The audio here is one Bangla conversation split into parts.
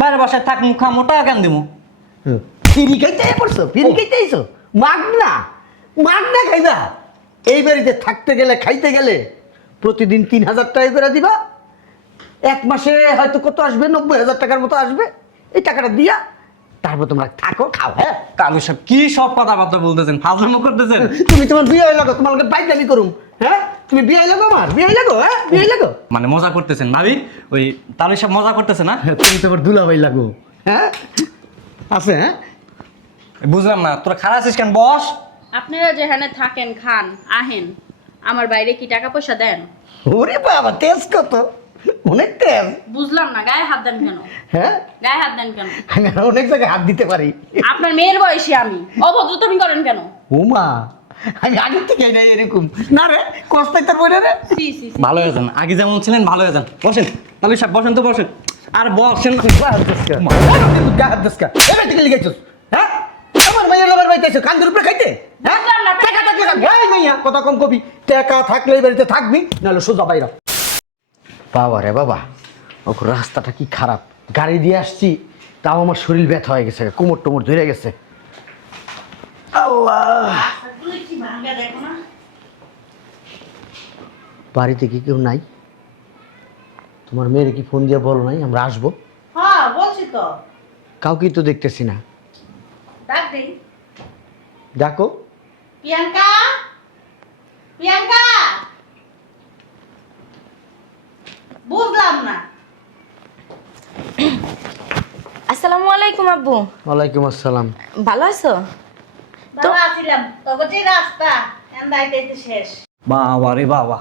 বাইরে বাসায় থাক মুখ খামো টাকা কেন দিমু? ফিরি খাইতে পড়ছো, ফিরি খাইতে আইছো, মাগনা মাগনা খাইবা। এই বাড়িতে থাকতে গেলে খাইতে গেলে প্রতিদিন 3,000 টাকা করে দিবা। এক মাসে হয়তো কত আসবে, 90,000 টাকার মতো আসবে। এই টাকাটা দিয়া তারপর তোমরা থাকো, খাও। হ্যাঁ, কালু সাহেব কি সব কথাবার্তা বলতেছেন, ফাজলামো করতেছেন? তুমি তোমার বিয়ে হয়ে লাগো, তোমার বাইক করুম। হ্যাঁ, তুমি বিয়ে লাগো, আমার বিয়ে লাগো। হ্যাঁ, বিয়ে লাগো মানে মজা করতেছেন ভাবি? ওই তালু সাহেব মজা করতেছে না? তুমি তোমার দুলাভাই লাগো। হ্যাঁ আছে। হ্যাঁ, বুঝলাম না, তোরা খারাপ আছিস কেন? বস। আপনারা যেখানে থাকেন খান আহেন, আমার বাইরে কি টাকা পয়সা দেন? ওরে বাবা, তেজ কত, অনেক তেজ। বুঝলাম না, গায়ে হাত দেন কেন? হ্যাঁ, গায়ে হাত দেন কেন? আমি আরো অনেক জায়গায় হাত দিতে পারি। আপনার মেয়ের বয়সী আমি, অভদ্রতামি করেন কেন? ওমা, আমি আগে থেকে নাই এরকম না রে, কষ্টাই তার বলে রে। সি সি সি। ভালো হয়ে যান, আগে যেমন ছিলেন ভালো হয়ে যান। বসেন তালু সাহেব, বসেন তো বসেন। আর বসেন। হ্যাঁ, আমার মাইয়ের লোকের বাড়িতে এসে কান্দের উপরে খাইতে। হ্যাঁ, বুঝলাম না, টাকা থাকলে খাবি। এই মাইয়া, কথা কম কবি। টাকা থাকলে এই বাড়িতে থাকবি, নাহলে সোজা বাইরা। বাবা রে বাবা, ওর রাস্তাটা কি খারাপ। গাড়ি দিয়ে আসছি, তাও আমার শরীর ব্যথা হয়ে গেছে, কোমর টোমর ধরে গেছে। আল্লাহ, তুই কি ভাঙা দেখো না? বাড়িতে কি কেউ নাই? তোমার মেয়ের কি ফোন দিয়ে বলো নাই আমরা আসবো? হ্যাঁ বলছি তো। কাউকেই তো দেখতেছি না। ডাক দেই। ডাকো। প্রিয়াঙ্কা, প্রিয়াঙ্কা। বুঝলাম না। আসসালামু আলাইকুম আব্বু। ওয়ালাইকুম আসসালাম। ভালো আছো? ভালো আছিলাম, তবে যে রাস্তা এন্দাইতে শেষ। বাবা রে বাবা,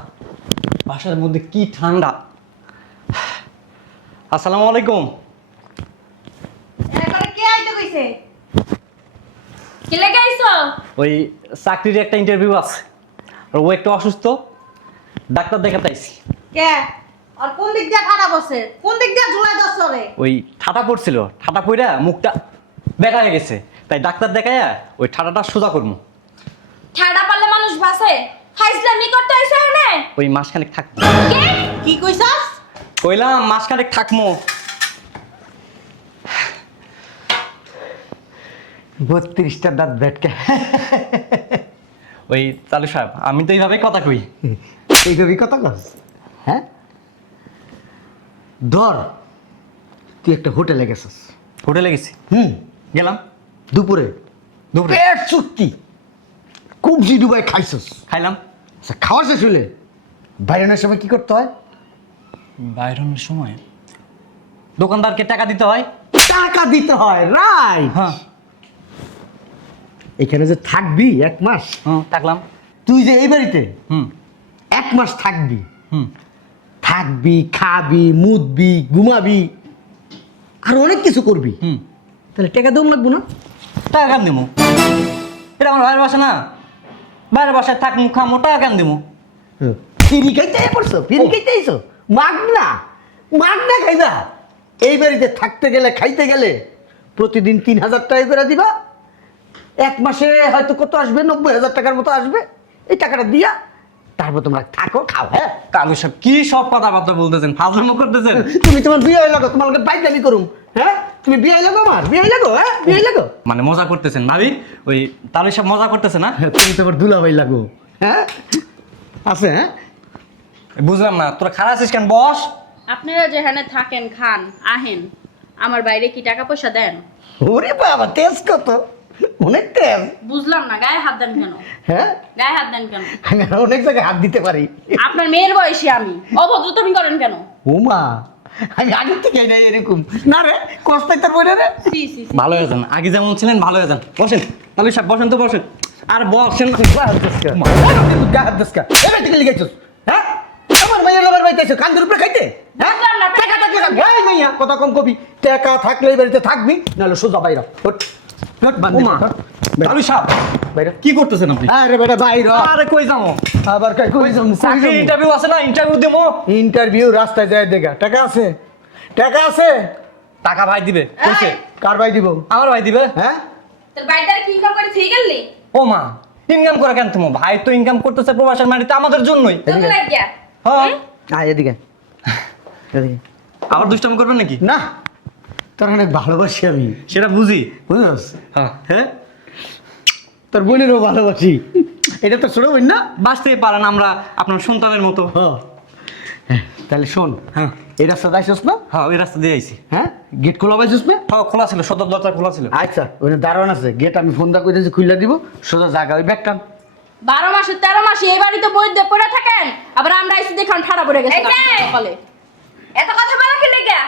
বাসার মধ্যে কি ঠান্ডা। আসসালামু আলাইকুম। এরপরে কে আইতে কইছে? কি লেগে আইছো? ওই চাকরির একটা ইন্টারভিউ আছে, আর ও একটু অসুস্থ, ডাক্তার দেখাতে আইছি। কে? আর কোন দিক দিয়ে খারাপ আছে? কোন দিক দিয়ে ঝুলাই দছরে? ওই ঠাটা পড়ছিল, ঠাটা পড়া মুখটা বেঁকা হয়ে গেছে, তাই ডাক্তার দেখাইয়া ওই ঠাটাটা সোজা করবো। ঠাডা পারলে মানুষ বাঁচে? ফাইজলামি করতে আইছো এনে? ওই মাসখানেক থাকবো। কে? কি কইছাস? কইলাম মাসখানেক থাকবো। 32টা দাঁত ব্যাটকে। ওই চালু সাহেব, আমি তো এইভাবে কথা কই। এইভাবেই কথা কস? হ্যাঁ, ধর তুই একটা হোটেলে গেছিস। হোটেলে গেছি, গেলাম দুপুরে দুপুরে পেট চুক্তি কুবজি ডুবাই খাইছিস। খাইলাম। আচ্ছা, খাওয়া শেষ হলে বাইরের সময় কি করতে হয়? বাইরনের সময় দোকানদারকে টাকা দিতে হয়। টাকা দিতে হয়, রাইট। হ্যাঁ এখানে যে থাকবি 1 মাস, থাকলাম। তুই যে এই বাড়িতে হুম 1 মাস থাকবি, হুম থাকবি, খাবি, মুদবি, ঘুমাবি, আর অনেক কিছু করবি। হুম তাহলে টাকা দেওয়া লাগবো না? টাকা কেন দিমু? এটা আমার ভাইয়ের বাসা না, বাইরের বাসায় থাক মুখ খামো টাকা কেন দিমু? ফিরি খাইতে পড়ছো, ফিরি খাইতে আইছো, মাগনা মাগনা খাইবা। এই বাড়িতে থাকতে গেলে খাইতে গেলে প্রতিদিন 3,000 টাকা করে দিবা। এক মাসে হয়তো কত আসবে, 90,000 টাকার মতো আসবে। এই টাকাটা দিয়া তারপর তোমরা থাকো, খাও। হ্যাঁ, কালু সাহেব কি সব কথাবার্তা বলতেছেন, ফাজলামো করতেছেন? তুমি তোমার বিয়ে হয়ে লাগো, তোমার বাইক করুম। হ্যাঁ, তুমি বিয়ে লাগো, আমার বিয়ে লাগো। হ্যাঁ, বিয়ে লাগো। মানে মজা করতেছেন ভাবি? ওই তালু সাহেব মজা করতেছে না? তুমি তোমার দুলাভাই লাগো। হ্যাঁ আছে। হ্যাঁ, বুঝলাম না, তোরা খারাপ আছিস কেন? বস। আপনারা যেখানে থাকেন খান আহেন, আমার বাইরে কি টাকা পয়সা দেন? ওরে বাবা, তেজ কত, অনেক তেজ। বুঝলাম না, গায়ে হাত দেন কেন? হ্যাঁ, গায়ে হাত দেন কেন? আমি আরো অনেক জায়গায় হাত দিতে পারি। আপনার মেয়ের বয়সী আমি, অভদ্রতামি করেন কেন? ওমা, আমি আগে থেকে নাই এরকম না রে, কষ্টাই তার বলে রে। সি সি সি। ভালো হয়ে যান, আগে যেমন ছিলেন ভালো হয়ে যান। বসেন তালু সাহেব, বসেন তো বসেন। আর বসেন। হ্যাঁ, আমার মাইয়ের লোকের বাড়িতে এসে কান্দের উপরে খাইতে। হ্যাঁ, বুঝলাম না, টাকা থাকলে খাবি। এই মাইয়া, কথা কম কবি। টাকা থাকলে এই বাড়িতে থাকবি, নাহলে সোজা বাইরা। ওমা, তালু সাহেব বাইরা কি করতেছেন আপনি? আরে বেটা বাইরা। আরে কই যাবো? আবার কই যাম? চাকরির ইন্টারভিউ আছে না, ইন্টারভিউ দেবো। ইন্টারভিউ রাস্তায় যায় দেখা। টাকা আছে, টাকা আছে। টাকা ভাই দিবে কইছে। কার ভাই দিব? আমার ভাই দিবে। হ্যাঁ, তোর বাইটার কি ইনকাম করে ঠিক গেলি? ও মা, ইনকাম করে কেন? তোমার ভাই তো ইনকাম করতেছে প্রবাসের মাটিতে আমাদের জন্যই। তোকে লাগিয়া হ্যাঁ, আয় এদিকে, এদিকে। আবার দুষ্টামি করবেন নাকি? না, তোর অনেক ভালোবাসি আমি, সেটা বুঝি। বুঝছস? হ্যাঁ, হ্যাঁ, তোর বোনেরও ভালোবাসি। এটা তো ছোট বোন না? বাঁচতে পারেন আমরা আপনার সন্তানের মতো। হ্যাঁ। তাহলে শোন, হ্যাঁ এই রাস্তা যাইছস না? হ্যাঁ, ওই রাস্তা দিয়ে আইছি। হ্যাঁ, গেট খোলা পাইছস না? হ্যাঁ, খোলা ছিল, সদর দরজা খোলা ছিল। আচ্ছা, ওখানে দারোয়ান আছে, গেট আমি ফোন দা কইতেছি খুলে দিব, সোজা জায়গা ওই ব্যাগটা। 12 মাসে 13 মাসে এই বাড়িতে বৈধ পড়ে থাকেন, আবার আমরা আইসি দেখুন ঠাড়া পড়ে গেছে এই যে! সকালে। এত কথা বলা কি লেগে?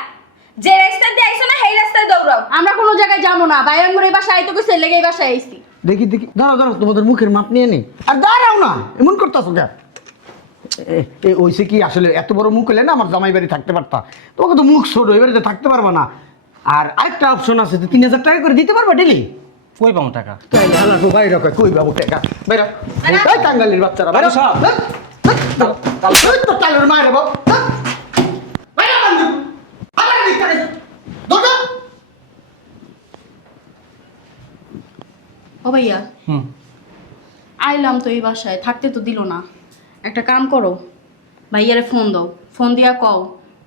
যে রাস্তা দিয়ে আইছো না সেই রাস্তায় দৌড়াও। আমরা কোনো জায়গায় যাবো না, ভাই আমার এই বাসায় আইতে কইছে, লেগে এই বাসায় আইছি। দেখি দেখি, দাঁড়াও দাঁড়াও, তোমাদের মুখের মাপ নিয়ে নি। আর দাঁড়াও না, এমন করতেছো কেন? ওইসে কি আসলে এত বড় মুখ হলে না আমার জামাই বাড়ি থাকতে পারতা, তোমাকে তো মুখ ছোট, এই বাড়িতে থাকতে পারবা না। আর আরেকটা অপশন আছে, 3000 টাকা করে দিতে পারবা ডেলি। কই পাবো টাকা? তাই হালা তো বাইরে কই, কই বাবু টাকা বাইরে, এই টাঙ্গালির বাচ্চারা বাইরে সব তো চালের মায়ের বাবু বাইরে বন্ধু আরে দিক করে দৌড়া। ও ভাইয়া, হুম, আইলাম তো এই বাসায়, থাকতে তো দিল না। একটা কাম করো, ভাইয়ারে ফোন দাও, ফোন দিয়া কও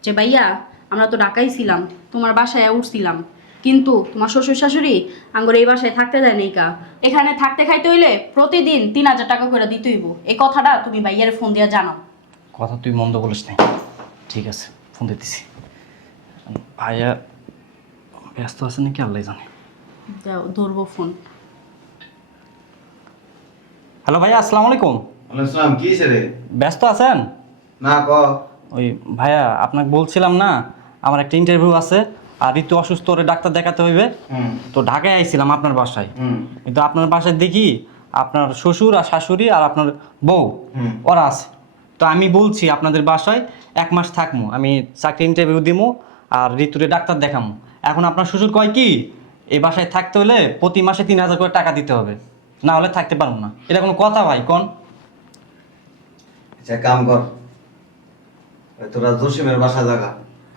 যে ভাইয়া আমরা তো ঢাকাই ছিলাম, তোমার বাসায় উঠছিলাম, কিন্তু তোমার শ্বশুর শাশুড়ি আঙ্গুর এই বাসায় থাকতে দেয় নাই কা, এখানে থাকতে খাইতে হইলে প্রতিদিন 3000 টাকা করে দিতে হইব। এই কথাটা তুমি ভাইয়ারে ফোন দিয়া জানাও। কথা তুই মন্দ বলিস নাই। ঠিক আছে, ফোন দিতেছি। ভাইয়া ব্যস্ত আছে নাকি আল্লাহ জানে। দাও, ধরবো ফোন। হ্যালো ভাইয়া, আসসালামু আলাইকুম। আসসালাম, কি রে? ব্যস্ত আছেন? না ক। ওই ভাইয়া আপনাকে বলছিলাম না, আমার একটা ইন্টারভিউ আছে, আর ঋতু অসুস্থ, ওরে ডাক্তার দেখাতে হইবে। তো ঢাকায় আইছিলাম আপনার বাসায়। কিন্তু আপনার বাসায় দেখি আপনার শ্বশুর আর শাশুড়ি আর আপনার বউ ওরা আছে। তো আমি বলছি আপনাদের বাসায় 1 মাস থাকবো, আমি চাকরি ইন্টারভিউ দিবো আর ঋতুরে ডাক্তার দেখামো। এখন আপনার শ্বশুর কয় কি, এই বাসায় থাকতে হলে প্রতি মাসে 3000 করে টাকা দিতে হবে, না হলে থাকতে পারবো না। এটা কোনো কথা ভাই কোন? আচ্ছা, কাম কর, ওই তোরা জসিমের বাসা জায়গা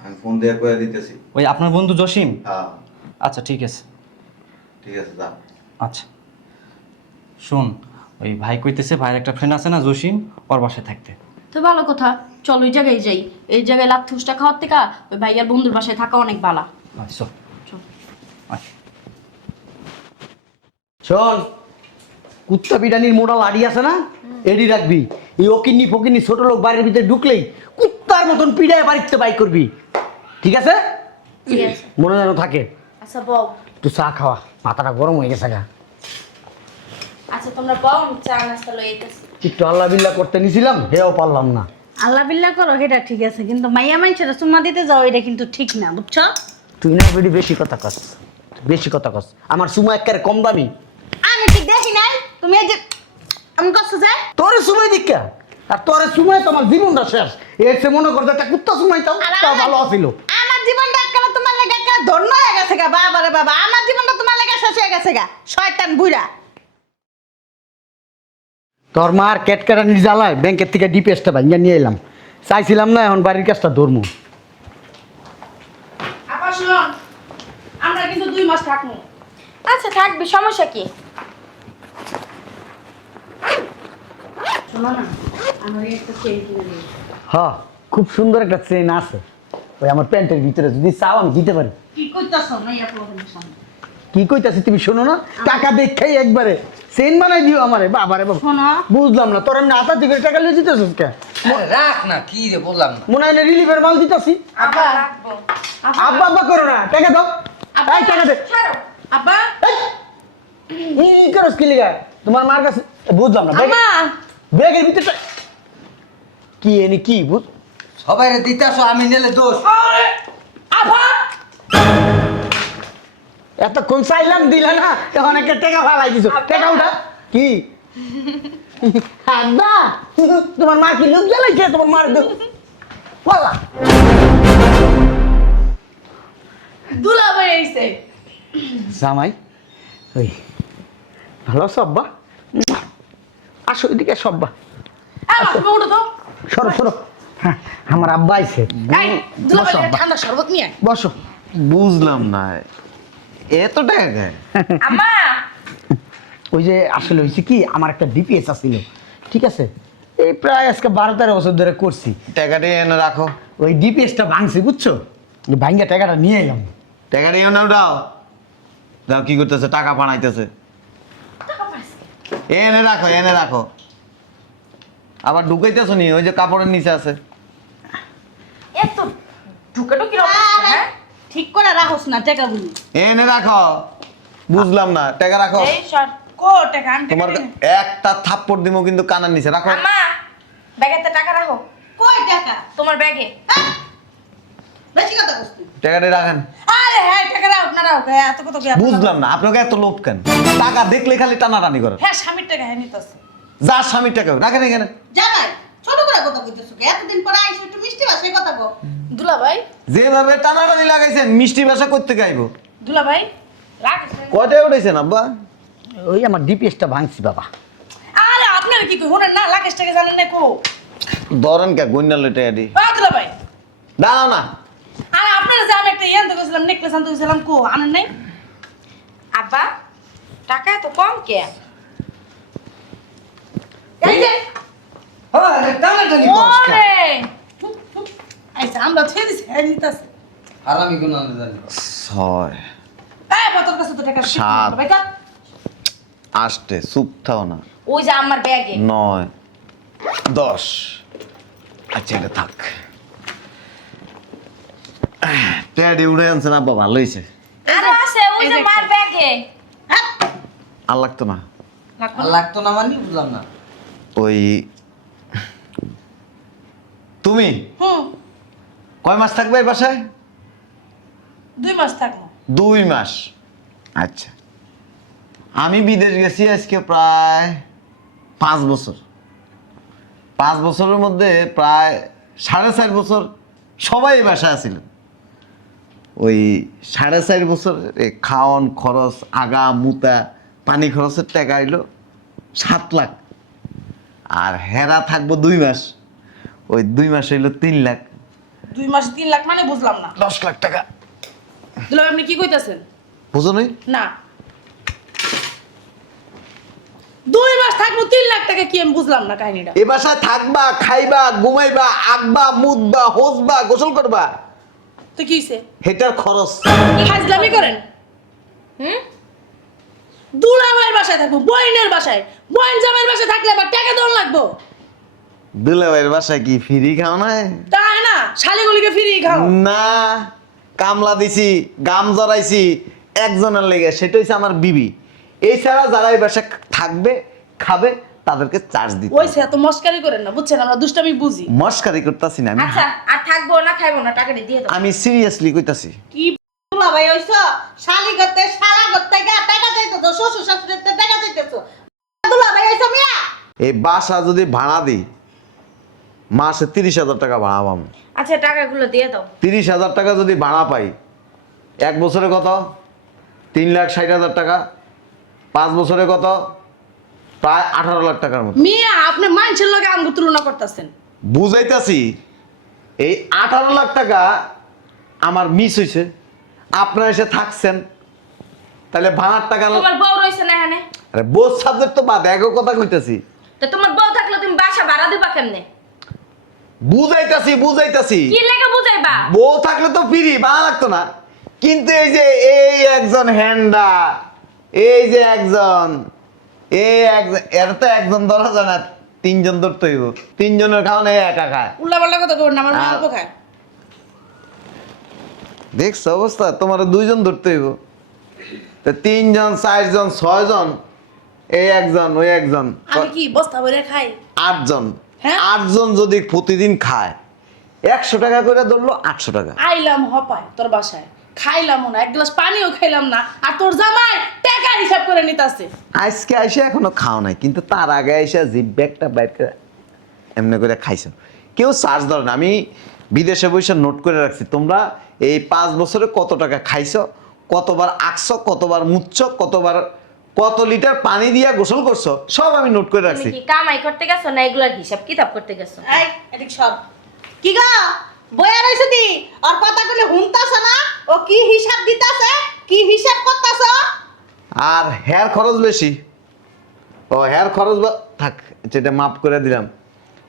আমি ফোন দিয়ে কয়ে দিতেছি। ওই আপনার বন্ধু জসিম? হ্যাঁ, আচ্ছা ঠিক আছে। ঠিক আছে, যা। আচ্ছা শোন, ওই ভাই কইতেছে ভাইয়ের একটা ফ্রেন্ড আছে না জসিম, ওর বাসায় থাকতে। তো ভালো কথা, চল ওই জায়গায় যাই। এই জায়গায় লাথি উষ্টা খাওয়ার থেকে ওই ভাইয়ার বন্ধুর বাসায় থাকা অনেক ভালো। আচ্ছা চল। আচ্ছা। শোন, কুত্তা বিড়ানির মোড়া লাড়ি আছে না, এডি রাখবি। এই ওকিন্নি ফকিন্নি ছোট লোক বাড়ির ভিতরে ঢুকলেই কুত্তার মতন পিড়ায় বাড়িতে বাই করবি, ঠিক আছে? ঠিক আছে। মনে যেন থাকে। আচ্ছা বউ। একটু চা খাওয়া, মাথাটা গরম হয়ে গেছে গা। আচ্ছা তোমরা বউ, আমি চা নাস্তা লই আইতাছি। একটু আল্লাহ বিল্লাহ করতে নিছিলাম, হেও পারলাম না। আল্লাহ বিল্লাহ করো, সেটা ঠিক আছে, কিন্তু মাইয়া মানুষেরা চুম্মা দিতে যাও, এটা কিন্তু ঠিক না, বুঝছো? তুই না বেশি বেশি কথা কস, বেশি কথা কস। আমার সুমা একেবারে কম দামি। আমি ঠিক দেখি নাই, তুমি এই যে আমি কষ্ট যে তোর সময় দীক্ষা আর তোর সময় তোমার জীবনটা শেষ। এর সে মনে করছে একটা কুত্তা সময় তাও তাও ভালো আছিল। আমার জীবনটা একেবারে তোমার লেগে একেবারে ধন্য হয়ে গেছে গা, বাবা রে বাবা, আমার জীবনটা তোমার লেগে শেষ হয়ে গেছে গা, শয়তান বুইড়া। তোর মার কেটকাটানির জ্বালায় ব্যাংকের থেকে ডিপিএসটা ভাঙিয়ে নিয়ে এলাম, চাইছিলাম না, এখন বাড়ির কাজটা ধরমু। আবার শোন, আমরা কিন্তু 2 মাস থাকবো। আচ্ছা থাকবি, সমস্যা কি? শোনো না, আমার একটা চেন কিনে দিও। হ্যাঁ, খুব সুন্দর একটা চেন আছে, ওই আমার প্যান্টের ভিতরে, যদি চাও আমি দিতে পারি। কি কইতাছো মাইয়া পোলাদের সামনে? কি কইতাছি তুমি শোনো না, টাকা দেখাই একবারে চেন বানাই দিও আমারে। বাবারে বাবা, শোনো। বুঝলাম না, তোর এমনি আতা দিকে টাকা লিয়ে দিতেছিস কে? আরে রাখ না, কি রে বললাম না। মনে হয় না রিলিফের মাল দিতেছি। আব্বা রাখবো। আব্বা আব্বা করো না, টাকা দাও। এই টাকা দে। ছাড়ো। আব্বা, এই করস কি লিগা? তোমার মার কাছে বুঝলাম না, ব্যাগের ভিতরে কি এনে কি বুঝ? সবাই দিতে আসো, আমি নেলে দোষ। এতক্ষণ চাইলাম দিলা না, এখন একটা টাকা ফালাই দিছো। টাকা উঠা কি? আব্বা, তোমার মা কি লোক জ্বালাইছে? তোমার মার পালা দুলা ভাই আইছে। জামাই, ওই ভালো আছো আব্বা? আসো এদিকে সব্বা, তুমি উঠো তো। সরো সরো। হ্যাঁ, আমার আব্বা আইছে। এই, দুলা বসো ভাই আব্বা, ঠান্ডা শরবত নিয়ে আয়। বসো। বুঝলাম না, এত টাকা খায়? আম্মা ওই যে আসলে হয়েছে কি, আমার একটা ডিপিএস আছিল, ঠিক আছে? এই প্রায় আজকে 12-13 বছর ধরে করছি। টাকাটা এনে রাখো। ওই ডিপিএসটা ভাঙছি, বুঝছো? ভাঙ্গা টাকাটা নিয়ে এলাম। টাকা নিয়ে না উঠাও যাও কি করতেছে টাকা বানাইতেছে এনে রাখো এনে রাখো আবার ঢুকাইতেছো নি ওই যে কাপড়ের নিচে আছে এত ঢুকাঢুকি হ্যাঁ ঠিক করে রাখোস না টাকাগুলো। এনে রাখো বুঝলাম না টাকা রাখো এই সর কো টাকা আনতে তোমার একটা থাপ্পড় দিমো কিন্তু কানের নিচে রাখো আম্মা ব্যাগেতে টাকা রাখো কই টাকা? তোমার ব্যাগে বেশি কথা কইছ তুই। টাকাটা রাখেন আরে হ্যাঁ টাকা রাখ না রাখ এত কত কি বুঝলাম না আপনাকে এত লোভ কেন টাকা দেখলে খালি টানাটানি করেন হ্যাঁ স্বামীর টাকা হ্যাঁ নিতেছে। যার স্বামীর টাকা রাখেন এখানে জামাই ছোট করে কথা কইতেছ কি? এতদিন পরে আইছো একটু মিষ্টি ভাষায় কথা কও। দুলা ভাই যেভাবে টানাটানি লাগাইছেন মিষ্টি ভাষা করতে গাইবো দুলা ভাই রাখ কয়টায় উঠেছেন আব্বা ওই আমার ডিপিএসটা ভাঙছি বাবা। আরে আপনার কি কই হোনেন না লাকেশ টাকা জানেন না কো? ধরেন কে গন্যাল টাকা দি দুলা ভাই দাঁড়াও না আরে আপনার যে আমি একটা ইয়ান তো কইছিলাম নেকলেস আনতে কইছিলাম কো আনেন নাই? আব্বা টাকা এত কম কে এই যে টানাটানি করছ কেন? ওরে আইসা আমরা ছেড়ে দিছি হ্যাঁ নিতেছে। হারামি কোন জানি ছয় এই তোর কাছে তো টাকা সাত। বেটা আষ্টে চুপ থাও না ওই যে আমার ব্যাগে 9 10 আচ্ছা এটা থাক ট্যাডি উড়ে আনছেন আব্বা ভালো হয়েছে আরো আছে ওই যে মার ব্যাগে আর লাগতো না আর লাগতো না মানে বুঝলাম না ওই তুমি হুম কয় মাস থাকবে এই বাসায় 2 মাস থাকবো। 2 মাস আচ্ছা আমি বিদেশ গেছি আজকে প্রায় 5 বছর 5 বছরের মধ্যে প্রায় 4.5 বছর সবাই এই বাসায় আছিল ওই 4.5 বছর খাওয়ান খরচ আগা মুতা পানি খরচের টাকা এলো 7 লাখ আর হেরা থাকবো 2 মাস ওই 2 মাস হইলো 3 লাখ 2 মাস 3 লাখ মানে বুঝলাম না। 10 লাখ টাকা দুলা ভাই আপনি কি কইতাছেন? বুঝো নি না 2 মাস থাকবো 3 লাখ টাকা কি আমি বুঝলাম না কাহিনীটা। এ বাসায় থাকবা খাইবা ঘুমাইবা আঁকবা মুতবা হসবা গোসল করবা তো কি হইছে? হেটার খরচ হাজলামি করেন? হুম দুলা ভাইয়ের বাসায় থাকবো বইনের বাসায় বইন জামাইয়ের বাসায় থাকলে আবার টাকা দেওয়া লাগবো দুলাভাইয়ের বাসায় কি ফ্রি খাও না তাই না শালিগুলিকে ফিরি খাও না কামলা দিছি গাম জড়াইছি একজনের লেগে সেটা হচ্ছে আমার বিবি এছাড়া যারা এই বাসায় থাকবে খাবে তাদেরকে চার্জ দিতে ওই সে এত মস্কারি করেন না বুঝছেন আমরা দুষ্টামি বুঝি মস্কারি করতেছি না আচ্ছা আর থাকবো না খাইবো না টাকাটা দিয়ে দাও আমি সিরিয়াসলি কইতাছি কি দুলা ভাই হইছো শালি করতে সারা করতে গা টাকা চাইতো তো শ্বশুর শাশুড়ির টাকা চাইতেছো দুলা ভাই হইছো মিয়া এই বাসা যদি ভাড়া দিই মাসে 30,000 টাকা ভাড়া পাবো আচ্ছা টাকাগুলো দিয়ে দাও 30,000 টাকা যদি ভাড়া পাই 1 বছরে কত 3,60,000 টাকা 5 বছরে কত প্রায় 18 লাখ টাকার মতো মিয়া আপনি মানুষের লগে আঙ্গুর তুলনা করতেছেন বুঝাইতাছি এই 18 লাখ টাকা আমার মিস হয়েছে আপনারা এসে থাকছেন তাহলে ভাড়ার টাকা তোমার বউ রইছে না এখানে আরে বোধ সাবজেক্ট তো বাদ একই কথা কইতাছি তো তোমার বউ থাকলে তুমি বাসা ভাড়া দিবা কেমনে বুঝাইতাছি কি লেগে বুঝাইবা বউ থাকলে তো ফ্রি ভাড়া লাগতো না কিন্তু এই যে এই একজন হ্যান্ডা এই যে একজন এর তো একজন ধরা যায় না 3 জন ধরতে হইব 3 জনের খাওয়ানো একা খায় উল্লা পাল্লা কথা কবেন না আমার মা অল্প খায় দেখছো অবস্থা তোমার 2 জন ধরতে হইব তো 3 জন 4 জন 6 জন এই একজন ওই একজন আমি কি বস্তা ভরে খাই 8 জন হ্যাঁ? 8 জন যদি প্রতিদিন খায় 100 টাকা করে ধরলো 800 টাকা আইলাম হপায় তোর বাসায় খাইলাম না এক গ্লাস পানিও খাইলাম না আর তোর জামাই টাকা হিসাব করে নিতাছে আজকে আইসা এখনো খাও নাই কিন্তু তার আগে আইসা জিপ ব্যাগটা বাইর করে এমনি করে খাইছো কেউ চার্জ ধরে না আমি বিদেশে বসে নোট করে রাখছি তোমরা এই 5 বছরে কত টাকা খাইছো কতবার আঁকছো কতবার মুছছো কতবার কত লিটার পানি দিয়া গোসল করছো সব আমি নোট করে তুমি রাখছি কি কামাই করতে গেছো না এগুলার হিসাব কিতাব করতে গেছো এই এদিক সব কি গো বইয়া রইছ দি আর কথা কইলে হুনতাছ না ও কি হিসাব দিতাছে কি হিসাব করতাছ আর হেয়ার খরচ বেশি ও হেয়ার খরচ থাক যেটা মাফ করে দিলাম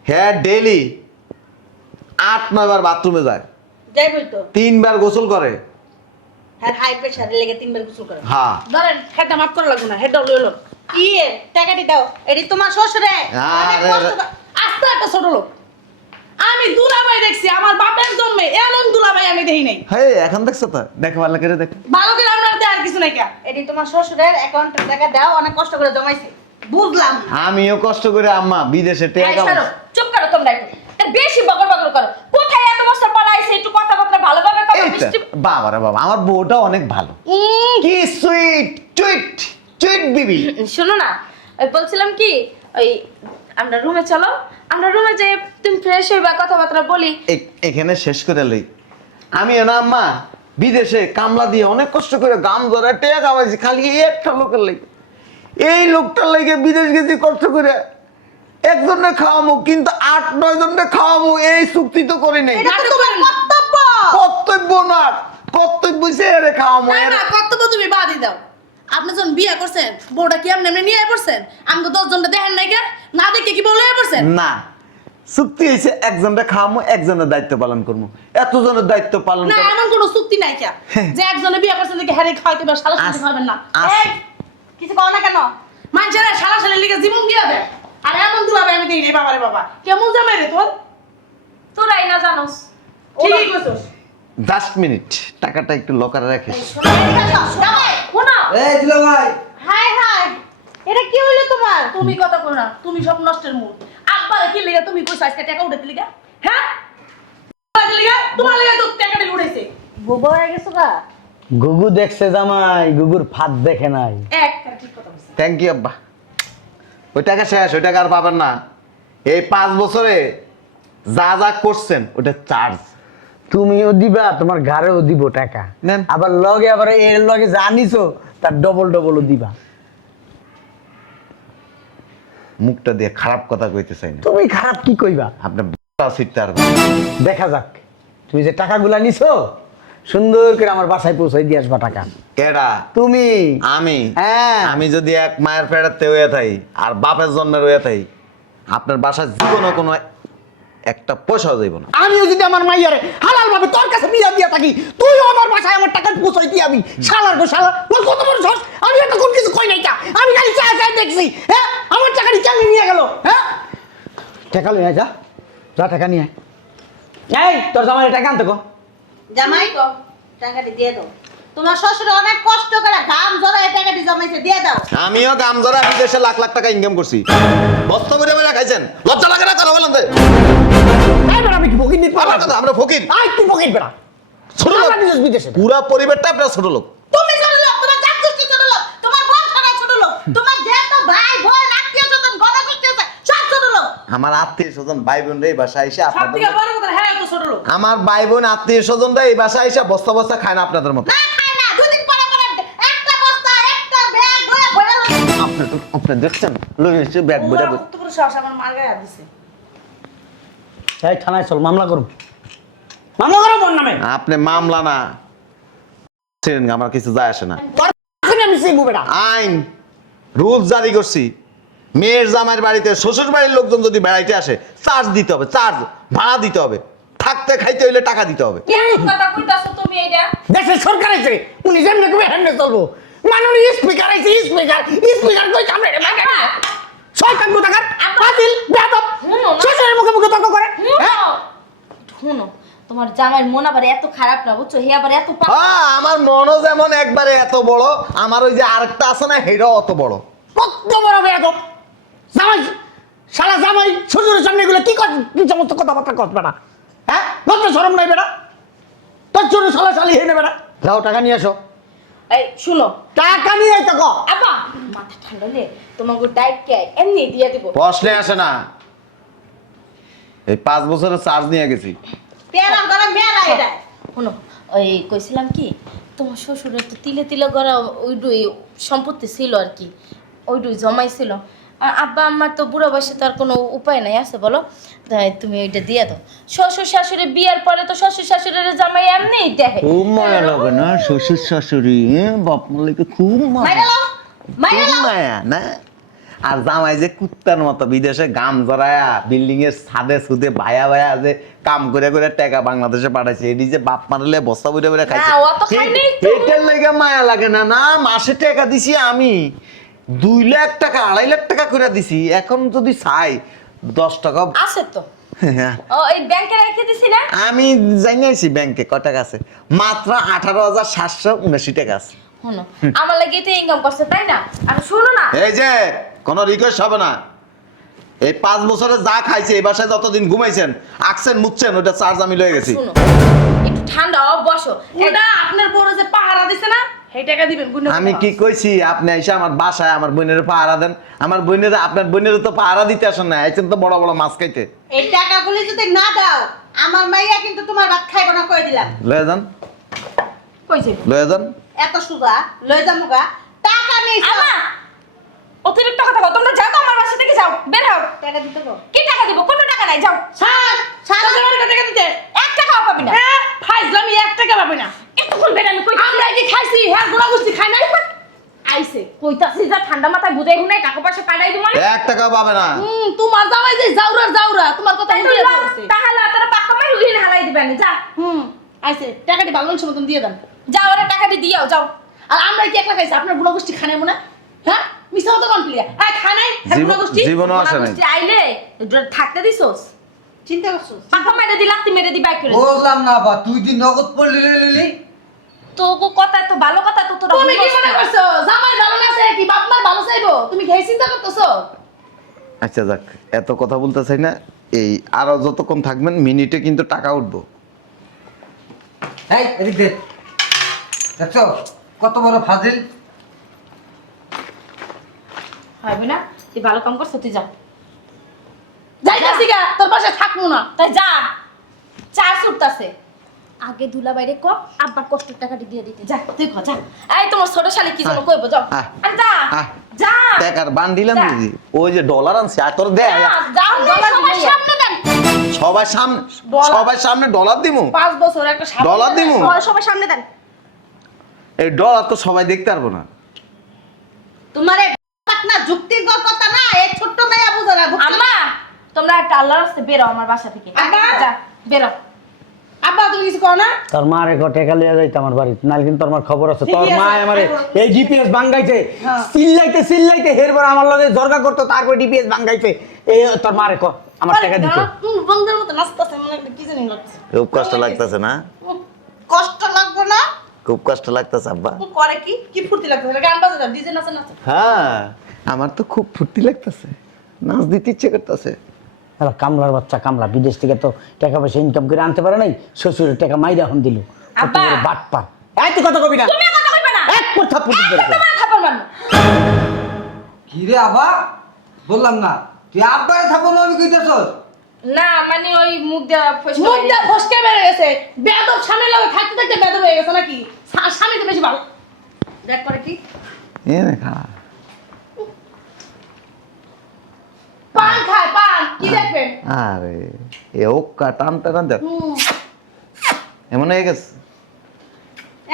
হেয়ার ডেইলি 8-9 বার বাথরুমে যায় যাইবই তো 3 বার গোসল করে হ্যাঁ হাই প্রেসারে লেগে 3 বার গোসল করে হ্যাঁ ধরেন হেডটা মাফ করা লাগবে না হেডটা লইলো কি টাকাটি দাও এটি তোমার শ্বশুরে অনেক কষ্ট আস্তে একটা ছোট লোক আমি দুলাভাই দেখছি আমার বাপের জন্মে এমন দুলাভাই আমি দেখি নাই হে এখন দেখছো তো দেখো ভালো করে দেখো ভালো করে আপনার দেওয়ার কিছু নাই কা এটি তোমার শ্বশুরের অ্যাকাউন্টের টাকা দাও অনেক কষ্ট করে জমাইছে বুঝলাম না আমিও কষ্ট করে আম্মা বিদেশে এই টাকা ছাড়ো, চুপ করো তোমরা একটু। তা বেশি বকর বকর করো। কোথায় এত বছর পর আইছে একটু কথাবার্তা ভালোভাবে কথা মিষ্টি বাবা রে বাবা আমার বউটা অনেক ভালো কি সুইট টুইট টুইট বিবি শোনো না ওই বলছিলাম কি ওই আমরা রুমে চলো আমরা রুমে যাই তুমি ফ্রেশ হইবা কথাবার্তা বলি এখানে শেষ করে লই আমি না আম্মা বিদেশে কামলা দিয়ে অনেক কষ্ট করে গাম ধরে টেয়া কামাইছি খালি এই একটা লোকের লাগে এই লোকটার লাগে বিদেশ গেছি কষ্ট করে একজনে খাওয়ামু কিন্তু 8-9 জনে খাওয়ামু এই চুক্তি তো করি নাই এটা তো তোমার কর্তব্য কর্তব্য না কর্তব্য সে এরে খাওয়ামু না না কর্তব্য তুমি বাদই দাও আপনি যখন বিয়ে করছেন বউটা কি আপনি এমনি নিয়ে পড়ছেন আমি তো 10 জনটা দেখেন নাই কে না দেখে কি বলে পড়ছেন না চুক্তি হয়েছে একজনটা খাওয়ামু একজনের দায়িত্ব পালন করবো এতজনের দায়িত্ব পালন না করে এমন কোনো চুক্তি নাই কে যে একজনে বিয়ে করছেন দেখে হ্যারে খাইতে পারে শালা শালি খাবেন না এই কিছু কও না কেন মানুষের শালা শালি লিগে জীবন দিয়ে দেয় আর এমন দুলাভাই আমি দেই রে বাবা রে বাবা কেমন জামাই রে তোর তোরাই না জানোস ঠিকই কইছস 10 মিনিট টাকাটা একটু লকারে রাখিস শোনো এই দুলা ভাই হাই হাই এটা কি হইলো তোমার তুমি কথা কও না তুমি সব নষ্টের মূল আব্বা কি লিগা তুমি কইছ আজকে টাকা উঠাতে লিগা হ্যাঁ তোমার লিগা তো টাকাটা উড়াইছে বোবা হয়ে গেছো গা গুগু দেখছে জামাই গুগুর ফাঁদ দেখে নাই এক ঠিক কথা বলছিস থ্যাংক ইউ আব্বা ওই টাকা শেষ ওই টাকা আর পাবেন না এই 5 বছরে যা যা করছেন ওটা চার্জ তুমিও দিবা তোমার ঘরেও দিব টাকা নেন। আবার লগে আবার এর লগে জানিছো তার ডবল ডবলও দিবা মুখটা দিয়ে খারাপ কথা কইতে চাই না তুমি খারাপ কি কইবা আপনি সিটতে আর দেখা যাক তুমি যে টাকাগুলা নিছো সুন্দর করে আমার বাসায় পৌঁছাই দিয়ে আসবা টাকা কেডা তুমি আমি হ্যাঁ। আমি যদি এক মায়ের পেটাতে হয়ে থাই আর বাপের জন্মের হয়ে থাই আপনার বাসার জীবনে কোনো একটা পয়সাও যাইব না আমিও যদি আমার মাইয়ারে হালাল ভাবে তোর কাছে বিয়া দিয়া থাকি তুইও আমার বাসায় আমার টাকা পৌঁছাই দিয়ে আমি শালার গো শালা তোর কত বড় সাহস আমি একটা কোন কিছু কই নাই তা আমি খালি চা চা দেখছি হ্যাঁ আমার টাকাটি চালিয়ে নিয়ে গেল হ্যাঁ টাকা লই আয়, যা যা টাকা নিয়ে আয়। এই তোর জামাই টাকা আনতে কো জামাই কো টাকাটি দিয়ে দাও তোমার শ্বশুর অনেক কষ্ট করে ঘাম ঝরায় টাকাটি জমাইছে দিয়ে দাও আমিও গামজরা বিদেশে লাখ লাখ টাকা ইনকাম করছি বস্তা করে বেলা খাইছেন লজ্জা লাগে না কথা বলেন এই বেটা আমি কি ফকির নিতে আমার কথা আমরা ফকির আয় তুই ফকির বেটা ছোট লোক আমরা বিদেশ বিদেশে পুরা পরিবারটা আপনার ছোট লোক তুমি ছোট লোক তোমার জাতগোষ্ঠী ছোট লোক তোমার বংশটা ছোট লোক তোমার যেত ভাই বোন আত্মীয় স্বজন গদা গোষ্ঠী আছে সব ছোট লোক আমার আত্মীয় স্বজন ভাই বোন এই বাসায় এসে সব আপনাদের থেকে বড় কথা হ্যাঁ তো ছোট লোক আমার ভাই বোন আত্মীয় স্বজনরা এই বাসায় এসে বস্তা বস্তা খায় না আপনাদের মতো না খায় না দুদিন পরে পরে একটা বস্তা একটা ব্যাগ লয়ে ভরে আপনি দেখছেন লই এসে ব্যাগ ভরে ভরে। কত বড় সাহস আমার মার গায়ে হাত দিছে এই থানায় চল মামলা করুম মামলা করো মোর নামে আপনি মামলা না আমার কিছু যায় আসে না তোর কাছে আমি সেই বেটা আইন রুলস জারি করছি মেয়ের জামাইয়ের বাড়িতে শ্বশুর বাড়ির লোকজন যদি বেড়াইতে আসে চার্জ দিতে হবে চার্জ ভাড়া দিতে হবে থাকতে খাইতে হইলে টাকা দিতে হবে কেমন কথা কইতাছো তুমি এইটা দেশের সরকার আছে উনি যেমনি করে হেমনে চলবো মাননীয় স্পিকার আছে স্পিকার স্পিকার কই কামড়ে রে বাবা শয়তান কোথাকার বাতিল বেয়াদব শ্বশুরের মুখে মুখে তর্ক করে হ্যাঁ শুনো তোমার জামাইয়ের মন আবার এত খারাপ না বুঝছো হে আবার এত হ্যাঁ আমার মনও যেমন একবারে এত বড় আমার ওই যে আরেকটা আছে না হেটাও অত বড় কত বড় বেয়াদব জামাই শালা জামাই শ্বশুরের সামনে এগুলো কি কর কি সমস্ত কথাবার্তা করবে না হ্যাঁ কত শরম নাই বেটা তোর ছোট শালা শালি হেনে বেটা যাও টাকা নিয়ে আসো এই শুনো টাকা নিয়ে আয় তো কো আপা মাথা ঠান্ডা হলে তোমাকে ডাইকে এমনি দিয়ে দিব প্রশ্নে আসে না এই 5 বছরের চার্জ নিয়ে গেছি পেরাম করে মেলা এটা শুনো ওই কইছিলাম কি তোমার শ্বশুরের তো তিলে তিলে গড়া ওইডুই সম্পত্তি ছিল আর কি ওইডুই জমাইছিল আর আব্বা আম্মার তো বুড়ো বয়সে তো আর কোনো উপায় নাই আছে বলো তাই তুমি ওইটা দিয়ে দাও শ্বশুর শাশুড়ি বিয়ার পরে তো শ্বশুর শাশুড়ির জামাই এমনি দেখে খুব মায়া লাগে না শ্বশুর শাশুড়ি বাপ মালিকে খুব মাইরা লাও মাইরা লাও মায়া না আর জামাই যে কুত্তার মতো বিদেশে গাম জড়ায়া বিল্ডিং এর ছাদে সুদে ভায়া ভায়া যে কাম করে করে টাকা বাংলাদেশে পাঠাইছে এটি যে বাপ মারলে বস্তা বইরে বইরে খাইছে না, অত খাইনি তো। এটার লেগে মায়া লাগে না। না মাসে টাকা দিছি আমি 2 লাখ টাকা 2.5 লাখ টাকা করে দিছি, এখন যদি চাই 10 টাকা আছে তো ও এই ব্যাংকে রেখে দিছি না আমি জানিয়েছি ব্যাংকে কত টাকা আছে, মাত্র 18,779 টাকা আছে। শোনো আমার লাগে তো ইনকাম করছে তাই না? আর শোনো না এই যে কোনো রিকোয়েস্ট হবে না, এই 5 বছরে যা খাইছে এই বাসায় যতদিন ঘুমাইছেন আকছেন মুচ্ছেন ওটা চার্জ আমি লয়ে গেছি। শোনো একটু ঠান্ডা হও, বসো। এটা আপনার বড় যে পাহারা দিছে না সেই টাকা দিবেন গুনে আমি কি কইছি আপনি এসে আমার বাসায় আমার বোনের পাহারা দেন? আমার বোনের আপনার বোনের তো পাহারা দিতে আসেন না, আইছেন তো বড় বড় মাছ খাইতে। এই টাকাগুলো যদি না দাও আমার মাইয়া কিন্তু তোমার ভাত খাইব না কই দিলাম। লয়ে যান কইছে লয়ে যান। এত সুদা লই যামু গা টাকা নেই আমা অতিরিক্ত কথা বলো, তোমরা যাও তো আমার বাসা থেকে যাও, বের হও। টাকা দিতে গো কি টাকা দিব? কোনো টাকা নাই, যাও। স্যার স্যার আমার টাকা দিতে 1 টাকাও পাবি না। ফাইজলামি 1 টাকা পাবে না। একটুক্ষণ বের আমি কই আমরা কি খাইছি হ্যাঁ গুড়া গুস্তি খাই নাই আইছে কইতাছি যা ঠান্ডা মাথায় বুঝাই হুনাই টাকা পয়সা পাঠাই দিব মানে 1 টাকা পাবে না। তোমার জামাই যে জাউরা তোমার কথা তাই তো বুঝিয়ে লাও, দিছে তাহলে তোরা পাক্কা মারি উইন হালাই দিবেন যা। আইছে টাকাটি ভালো মানুষের মতন দিয়ে দেন। যাও ওরে টাকাটি দিও যাও। আর আমরা কি একলা খাইছি আপনার গুড়া গুস্তি খানাই মনে হ্যাঁ মিছা মতো কোন প্লিয়া এই খানাই গুড়া গুস্তি জীবনও আসে নাই। বুঝছি আইলে থাকতে দিছস, চিন্তা করছো পাক্কা মেরে দিলাম তুই মেরে দি বাইক করে বললাম না বা তুই দিন নগদ পড়লি লিলি তো কথা তো ভালো কথা তো তোরা তুমি কি বুঝছ মনে না। করছো জামাই ভালো না আছে কি বাপ মার ভালো চাইবো তুমি কি এই চিন্তা করতেছো আচ্ছা যাক, এত কথা বলতে চাই না, এই আরো যতক্ষণ থাকবেন মিনিটে কিন্তু টাকা উঠবো। এই এদিক দে দেখছো কত বড় ফাজিল। হবে না তুই ভালো কাম করছ তুই যা যাইতাছি গা তোর পাশে থাকবো না তাই যা। চার ছুটতাছে আগে দুলা বাইরে ক আব্বার কষ্টের টাকাটি দিয়ে দিতে যা তুই খ যা। এই তোমার ছোট শালি কি যেন কইবো যাও আহ। আরে যা আহ। যা টাকার বান্ডিল যা। আনছি, ওই যে ডলার আনছি আর তোর দে যাও সবার সামনে দেন সবার সামনে ডলার। সবার সামনে ডলার দিমু। 5 বছর একটা সাপ ডলার দিমু। সবার সামনে দেন। এই ডলার তো সবাই দেখতে পারবো না। তোমারে না যুক্তির কথা না এই ছোট্ট মেয়া বুঝো না আম্মা তোমরা একটা আল্লাহর রাস্তায় বেরো আমার বাসা থেকে আব্বা। যা বেরো। আব্বা তুমি কিছু কও না তোর মা রে টেকা লিয়ে যাইতে আমার বাড়িতে, নাহলে কিন্তু তোর মার খবর আছে। তোর ঠিকই মা আছে, আমারে আইবো। এই জিপিএস ভাঙ্গাইছে, হ্যাঁ। চিল্লাইতে হেরবার আমার লগে জর্গা করতো, তারপর ডিপিএস ভাঙ্গাইছে। এই তোর মা রে ক আমার টাকা দিতে। বন্ধের মতো নাচতেছে মনে একটা কি জানি লাগছে খুব কষ্ট লাগতেছে না? কষ্ট লাগবে না খুব কষ্ট লাগতেছে আব্বা। করে কি কি ফুর্তি লাগতেছে গান বাজে না ডিজে নাচে নাচে হ্যাঁ আমার তো খুব ফুর্তি লাগতেছে, নাচ দিতে ইচ্ছে করতেছে। আরে কামলার বাচ্চা কামলা, বিদেশ থেকে তো টাকা পয়সা ইনকাম করে আনতে পারে নাই, শ্বশুরের টাকা মাইরা এখন দিল। কত আব্বা। বড় বাটপার। এই তুই কথা কবি না, তুমি কথা কইবে না এক কথা পুটি ধরে কর। তোমার থাপ্পড় মারবো। কি রে আবা বললাম না তুই আব্বারে থাকবো না আমি কইতেছস। না মানে ওই মুখ দেওয়া ফসকে মুখটা ফসকে বেড়ে গেছে বেদব স্বামী লাগে থাকতে থাকতে বেদব হয়ে গেছে নাকি স্বামীতে বেশি ভালো দেখ করে কি এ দেখা পান খায় পান কি দেখবেন আরে এ ওকা টানতে টানতে এমন হয়ে গেছে।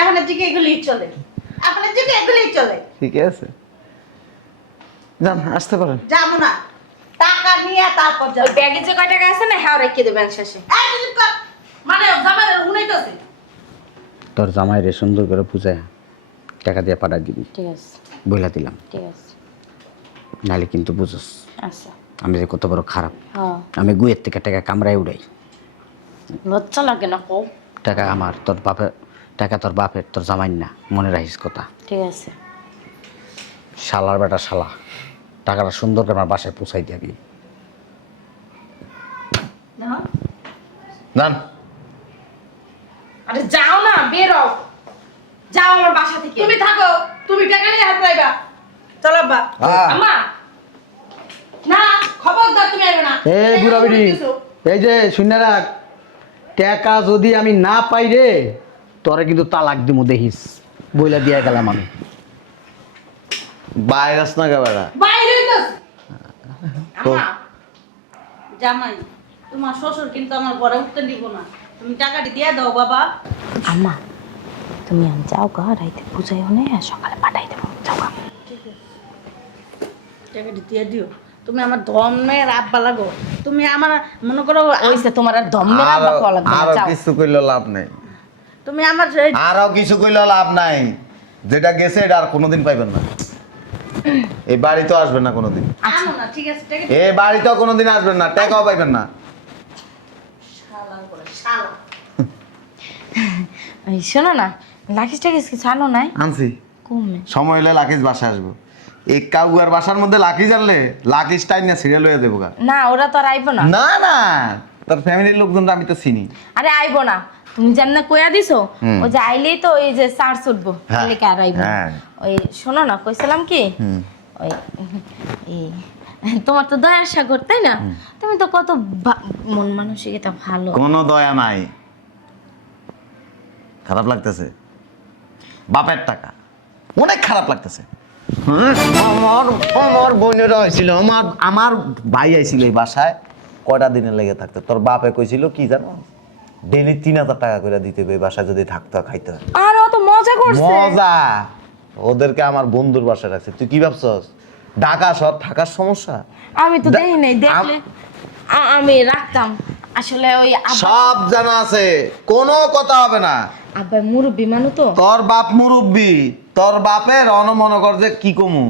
এখন দিকে এগুলি চলে আপনার দিকে এগুলি চলে ঠিক আছে যান আসতে পারেন। যাবো না টাকা নিয়ে তারপর ওই যাবো ব্যাগে যে কয় টাকা আছে না হ্যাঁ রেখে দেবেন শেষে। এই কিছু কর। মানে জামাইয়ের উনাইতেছে তোর জামাই রে সুন্দর করে বুঝায় টাকা দিয়ে পাঠাই দিবি, ঠিক আছে বইলা দিলাম। ঠিক আছে নাহলে কিন্তু বুঝোস আচ্ছা আমি যে কত বড় খারাপ। হ্যাঁ আমি গুয়ের থেকে টাকা কামড়ায় উড়াই। লজ্জা লাগে না কও। টাকা আমার, তোর বাপের টাকা, তোর বাপের, তোর জামাই না, মনে রাখিস কথা। ঠিক আছে শালার বেটা শালা, টাকাটা সুন্দর করে আমার বাসায় পৌঁছাই দিবি। যান আরে যাও না বেরো, যাও আমার বাসা থেকে। তুমি থাকো তুমি টাকা নিয়ে হাত পাইবা চলো আব্বা হ্যাঁ। আম্মা না খবরদার তুমি আইবে না এই বুড়া বিড়ি, এই যে শূন্য রাখ, টাকা যদি আমি না পাই রে তোরে কিন্তু তালাক দিমু, দেখিস। বইলা দিয়া গেলাম আমি। বাইরাস না গাবেড়া বাইরে হইতাছে তো আম্মা জামাই তোমার শ্বশুর কিন্তু আমার ঘরে উঠতে দিব না তুমি টাকাটি দিয়ে দাও বাবা আম্মা তুমি আমি যাও গা রাইতে বুঝাইও না সকালে পাঠাই দেবো যাও গা। টাকাটা দিয়ে দিও। তুমি আমার ধর্মের আব্বা লাগো। তুমি আমার মনে করো ওইসে তোমার আর দমে রাখবা কল লাগবে না, আরো যাও। কিছু কইলে লাভ নাই, তুমি আমার আরো কিছু কইলে লাভ নাই। যেটা গেছে এটা আর কোনোদিন পাইবেন না। এই বাড়িতেও আসবেন না কোনোদিন, আমো না, ঠিক আছে টাকা এই বাড়িতেও কোনোদিন আসবেন না, টাকাও পাইবেন না। শালা করে শালা। এই শোনো না, লাখিস টাকিস কিছু আনো নাই? আনছি, কমে সময় হলে লাকিস বাসায় আসবো। এই কাউয়ার বাসার মধ্যে লাকিস আনলে লাকিস টাইম না সিরিয়াল হয়ে দেবো গা। না, ওরা তো আর আইবো না। না না, তোর ফ্যামিলির লোকজন আমি তো চিনি। আরে আইবো না, তুমি যেমন কইয়া দিছো, হুম। ও যে আইলেই তো এই যে চার্জ উঠবো, হ্যাঁ, তাহলে কি আর আইবো না। হ্যাঁ। ওই শোনো না, কইছিলাম কি হুম। ওই এই তোমার তো দয়ার সাগর, তাই না? তুমি তো কত মন মানসিকতা ভালো। কোনো দয়া নাই। খারাপ লাগতেছে? বাপের টাকা, অনেক খারাপ লাগতেছে। আমার আমার বোনেরা হয়েছিল, আমার ভাই আইছিল এই বাসায় কয়টা দিনের লেগে থাকতো। তোর বাপে কইছিল কি জানো, ডেইলি 3000 টাকা করে দিতে হবে এই বাসায় যদি থাকতো খাইতে হয়। আর অত মজা করছে। মজা, ওদেরকে আমার বন্ধুর বাসায় রাখছে। তুই কি ভাবছস ঢাকা শহর থাকার সমস্যা? আমি তো দেখি নাই, দেখলে আমি রাখতাম। আসলে ওই সব জানা আছে, কোনো কথা হবে না। আব্বা মুরব্বী মানু তো। তোর বাপ মুরব্বি, তোর বাপের মনে কর যে কি কমু,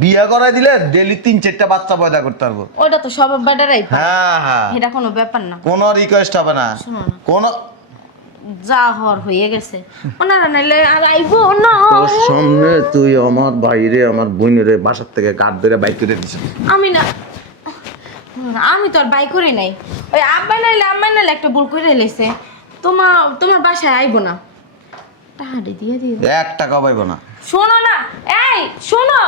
বিয়ে করাই দিলে ডেইলি 3-4টা বাচ্চা পয়দা করতে পারবো। ওটা তো সব ব্যাটারাই পারে। হ্যাঁ হ্যাঁ, এটা কোনো ব্যাপার না। কোনো রিকোয়েস্ট হবে না, শোনো না। কোনো। যা হওয়ার হয়ে গেছে, ওনারা নাইলে আর আইবো না। তোর সামনে তুই আমার বাইরে আমার বোনের বাসার থেকে কাঠ ধরে বাইক করে দিছিস। আমি না, আমি তো আর বাই করি নাই। ওই আব্বা নাইলে আম্মা নাইলে একটা ভুল করে লেছে। তোমার বাসায় আইবো না, টাহাড়ি দিয়ে দিও। 1 টাকা পাইবো না। শোনো না, এই শোনো।